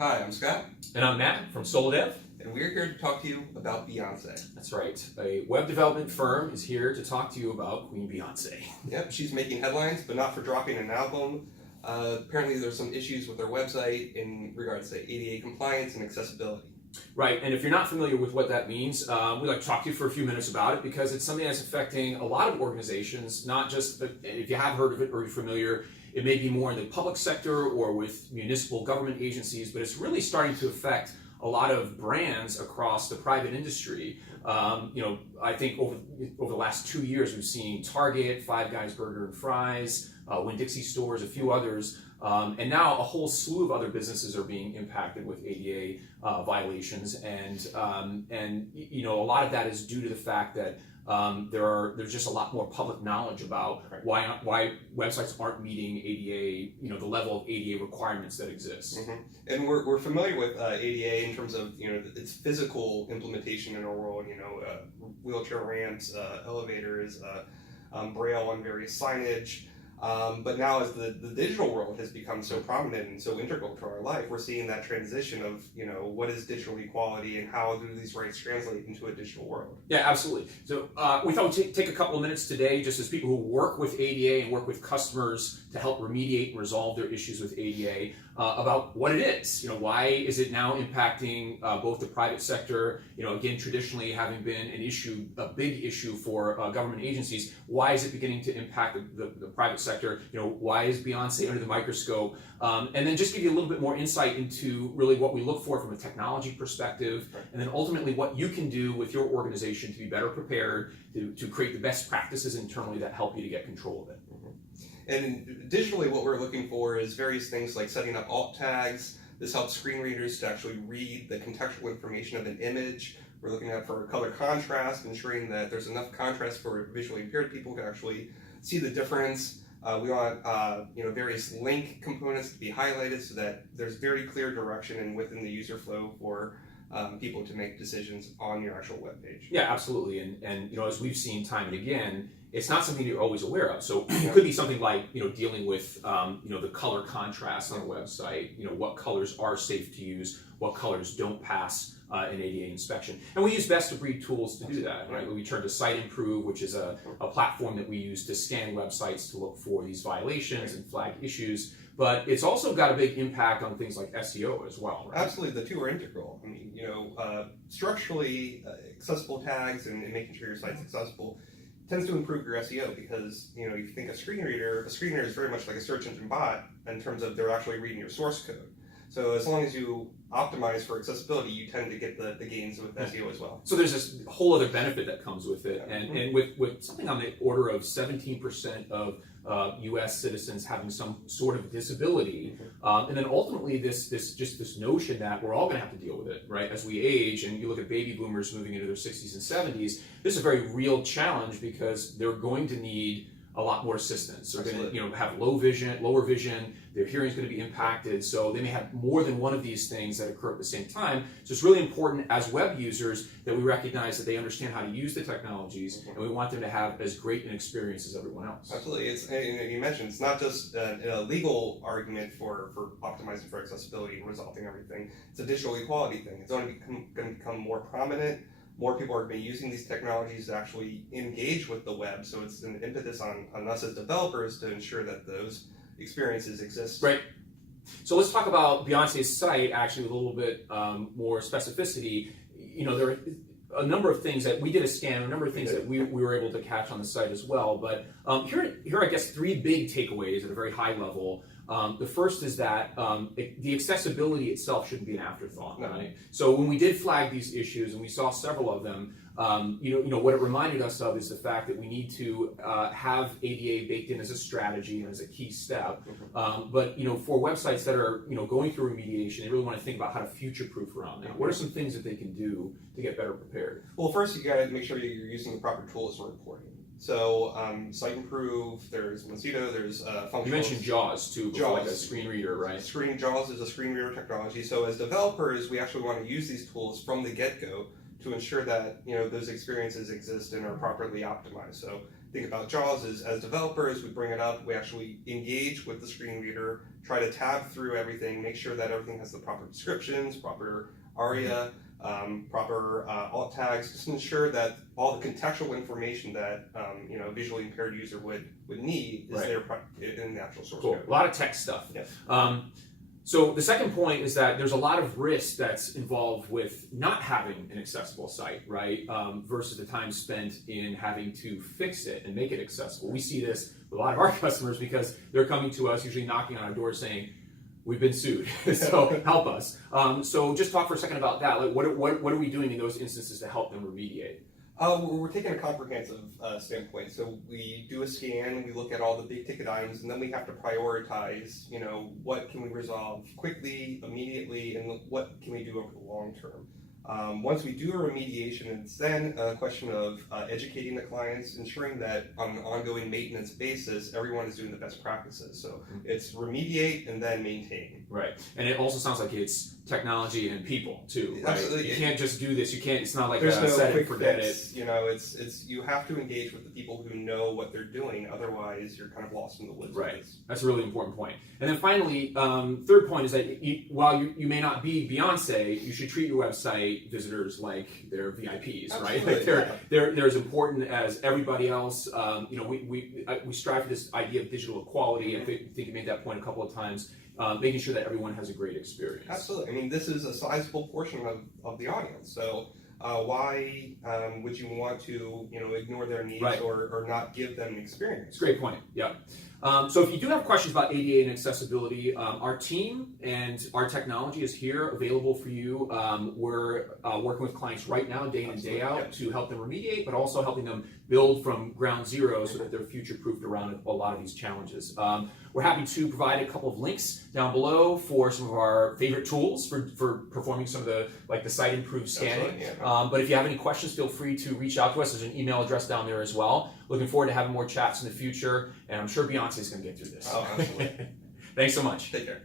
Hi, I'm Scott. And I'm Matt from Solodev. And we're here to talk to you about Beyonce. That's right. A web development firm is here to talk to you about Queen Beyonce. Yep, she's making headlines, but not for dropping an album. Apparently there's some issues with their website in regards to ADA compliance and accessibility. Right, and if you're not familiar with what that means, we'd like to talk to you for a few minutes about it because it's something that's affecting a lot of organizations, not just, if you have heard of it or you're familiar, it may be more in the public sector or with municipal government agencies, but it's really starting to affect a lot of brands across the private industry. I think over the last 2 years, we've seen Target, Five Guys Burger and Fries, Winn-Dixie stores, a few others, and now a whole slew of other businesses are being impacted with ADA violations, and a lot of that is due to the fact that there's just a lot more public knowledge about why websites aren't meeting ADA, the level of ADA requirements that exist. Mm-hmm. And we're familiar with ADA in terms of its physical implementation in our world. Wheelchair ramps, elevators, braille on various signage. But now as the digital world has become so prominent and so integral to our life, we're seeing that transition of, what is digital equality and how do these rights translate into a digital world? Yeah, absolutely. So we thought we'd take a couple of minutes today, just as people who work with ADA and work with customers to help remediate and resolve their issues with ADA, about what it is. Why is it now impacting both the private sector, again, traditionally having been a big issue for government agencies. Why is it beginning to impact the private sector? Why is Beyonce under the microscope? And then just give you a little bit more insight into really what we look for from a technology perspective, and then ultimately what you can do with your organization to be better prepared to create the best practices internally that help you to get control of it. And digitally, what we're looking for is various things like setting up alt tags. This helps screen readers to actually read the contextual information of an image. We're looking at for color contrast, ensuring that there's enough contrast for visually impaired people to actually see the difference. We want various link components to be highlighted so that there's very clear direction and within the user flow for people to make decisions on your actual web page. Yeah, absolutely. And as we've seen time and again, it's not something you're always aware of. So it could be something like dealing with the color contrast on a website. What colors are safe to use, what colors don't pass an ADA inspection. And we use best of breed tools to do that, right? We turn to Site Improve, which is a platform that we use to scan websites to look for these violations and flag issues. But it's also got a big impact on things like SEO as well, right? Absolutely, the two are integral. I mean, structurally accessible tags and making sure your site's accessible tends to improve your SEO because, you think a screen reader is very much like a search engine bot in terms of they're actually reading your source code. So as long as you optimize for accessibility, you tend to get the gains with SEO as well. So there's this whole other benefit that comes with it. And with something on the order of 17% of U.S. citizens having some sort of disability, and then ultimately this notion that we're all going to have to deal with it, right? As we age, and you look at baby boomers moving into their 60s and 70s, this is a very real challenge because they're going to need a lot more assistance. They're going to have lower vision, their hearing is going to be impacted, so they may have more than one of these things that occur at the same time. So it's really important as web users that we recognize that they understand how to use the technologies, and we want them to have as great an experience as everyone else. Absolutely. You mentioned it's not just a legal argument for optimizing for accessibility and resolving everything. It's a digital equality thing. It's going to become more prominent. More people are going to be using these technologies to actually engage with the web, so it's an impetus on us as developers to ensure that those experiences exist. Right. So let's talk about Beyonce's site actually with a little bit more specificity. There are a number of things that we did a scan, a number of things that we were able to catch on the site as well. But here are, I guess, three big takeaways at a very high level. The first is that the accessibility itself shouldn't be an afterthought, right? So when we did flag these issues, and we saw several of them, what it reminded us of is the fact that we need to have ADA baked in as a strategy and as a key step. But for websites that are going through remediation, they really want to think about how to future-proof around that. What are some things that they can do to get better prepared? Well, first you got to make sure that you're using the proper tools for reporting. So Site Improve, there's Mosquito, there's functional. You mentioned JAWS too, like a screen reader, right? JAWS is a screen reader technology. So as developers, we actually want to use these tools from the get-go to ensure that those experiences exist and are properly optimized. So think about JAWS is, as developers, we bring it up, we actually engage with the screen reader, try to tab through everything, make sure that everything has the proper descriptions, proper ARIA, proper alt tags, just ensure that all the contextual information that a visually impaired user would need is there in the actual source code. A lot of tech stuff. Yes. So the second point is that there's a lot of risk that's involved with not having an accessible site, right? Versus the time spent in having to fix it and make it accessible. We see this with a lot of our customers because they're coming to us, usually knocking on our door saying, "We've been sued, so help us." So just talk for a second about that. Like, what are we doing in those instances to help them remediate? We're taking a comprehensive standpoint. So we do a scan, we look at all the big ticket items, and then we have to prioritize, what can we resolve quickly, immediately, and what can we do over the long term. Once we do a remediation, it's then a question of educating the clients, ensuring that on an ongoing maintenance basis, everyone is doing the best practices. So it's remediate and then maintain. Right. And it also sounds like it's technology and people too, right? Absolutely. You can't just do this. You can't, it's not like There's no set quick it, forget fix. it. It's you have to engage with the people who know what they're doing. Otherwise, you're kind of lost in the woods. Right. That's a really important point. And then finally, third point is that while you may not be Beyonce, you should treat your website visitors like they're VIPs, right? Like they're as important as everybody else. We strive for this idea of digital equality. I think you made that point a couple of times. Making sure that everyone has a great experience. Absolutely. I mean, this is a sizable portion of the audience. So why would you want to, ignore their needs or not give them an experience? It's a great point. Yeah. So if you do have questions about ADA and accessibility, our team and our technology is here available for you. We're working with clients right now, day in and day out, to help them remediate, but also helping them build from ground zero so that they're future-proofed around a lot of these challenges. We're happy to provide a couple of links down below for some of our favorite tools for performing some of the site improved scanning. But if you have any questions, feel free to reach out to us. There's an email address down there as well. Looking forward to having more chats in the future, and I'm sure Beyonce is going to get through this. Oh, absolutely. Thanks so much. Take care.